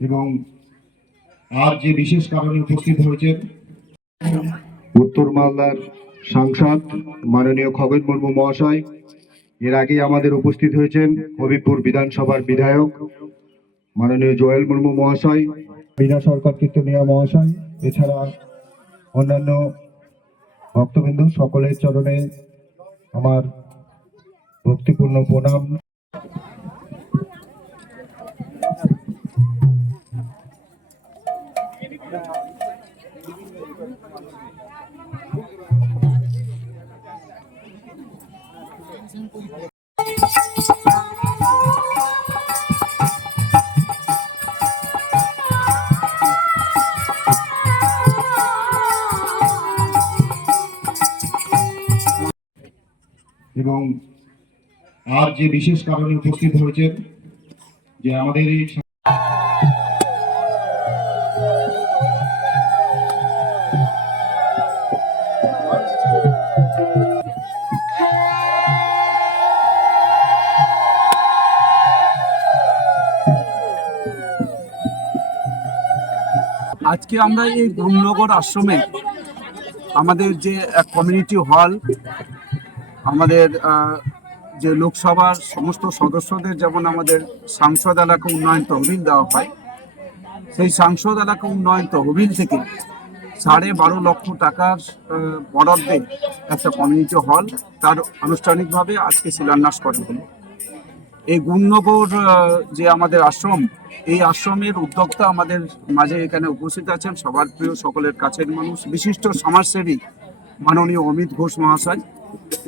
এবং আর যে বিশেষ কারণে উপস্থিত হয়েছেন উত্তর মালদার সাংসদ মাননীয় খগেন মুর্মু মহাশয়, এর আগে আমাদের উপস্থিত হয়েছেন হবিপুর বিধানসভার বিধায়ক মাননীয় জোয়েল মুর্মু মহাশয়, বিনা সরকার কীর্তনিয়া মহাশয়, এছাড়া অন্যান্য ভক্তবিন্দু সকলের চরণে আমার ভক্তিপূর্ণ প্রণাম। এবং আর যে বিশেষ কারণে উপস্থিত হয়েছেন যে আমাদের এই আজকে আমরা এই গুরুনগর আশ্রমে আমাদের যে এক কমিউনিটি হল আমাদের যে লোকসভার সমস্ত সদস্যদের যেমন আমাদের সাংসদ এলাকা উন্নয়ন তহবিল দেওয়া হয়, সেই সাংসদ এলাকা উন্নয়ন তহবিল থেকে সাড়ে বারো লক্ষ টাকার বরাদ্দে একটা কমিউনিটি হল তার আনুষ্ঠানিকভাবে আজকে শিলান্যাস করা হলো। এই গুণনগর যে আমাদের আশ্রম, এই আশ্রমের উদ্যোক্তা আমাদের মাঝে এখানে উপস্থিত আছেন সবার প্রিয় সকলের কাছের মানুষ, বিশিষ্ট সমাজসেবী মাননীয় অমিত ঘোষ মহাশয়।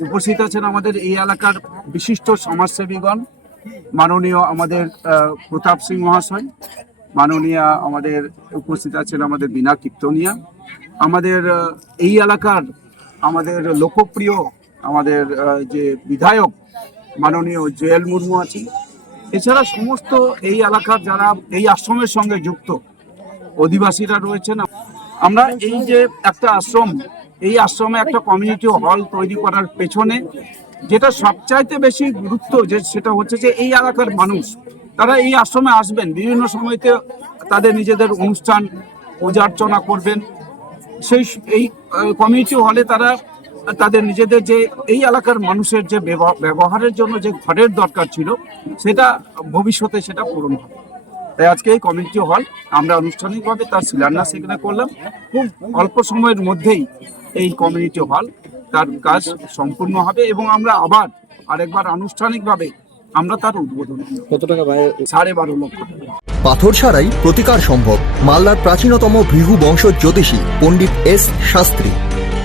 উপস্থিত আছেন আমাদের এই এলাকার বিশিষ্ট সমাজসেবীগণ, মাননীয় আমাদের প্রতাপ সিং মহাশয়, মাননীয় আমাদের উপস্থিত আছেন আমাদের বিনা কীর্তনিয়া। আমাদের এই এলাকার আমাদের লোকপ্রিয়, আমাদের যে বিধায়ক মাননীয় জয়েল মুর্মু আছেন এছাড়া সমস্ত এই এলাকার যারা এই আশ্রমের সঙ্গে যুক্ত, অধিবাসীরা রয়েছেন। আমরা এই যে একটা আশ্রম, এই আশ্রমে একটা কমিউনিটি হল তৈরি করার পেছনে যেটা সবচাইতে বেশি গুরুত্ব যে সেটা হচ্ছে যে এই এলাকার মানুষ, তারা এই আশ্রমে আসবেন, বিভিন্ন সময়তে তাদের নিজেদের অনুষ্ঠান পূজা অর্চনা করবেন। সেই এই কমিউনিটি হলে তারা তাদের নিজেদের যে এই এলাকার মানুষের যে ব্যব- ব্যবহারের জন্য যে ঘরের দরকার ছিল সেটা ভবিষ্যতে সেটা পূরণ হবে। তাই আজকে এই কমিউনিটি হল আমরা আনুষ্ঠানিকভাবে তার শিলান্যাস এখানে করলাম। খুব অল্প সময়ের মধ্যেই এই কমিউনিটি হল তার কাজ সম্পূর্ণ হবে এবং আমরা আবার আরেকবার আনুষ্ঠানিকভাবে আমরা তার উদ্বোধন। কত টাকা সাড়ে বারো লক্ষ টাকা। পাথর ছাড়াই প্রতিকার সম্ভব। মালদার প্রাচীনতম ভৃহু বংশ জ্যোতিষী পণ্ডিত এস শাস্ত্রী।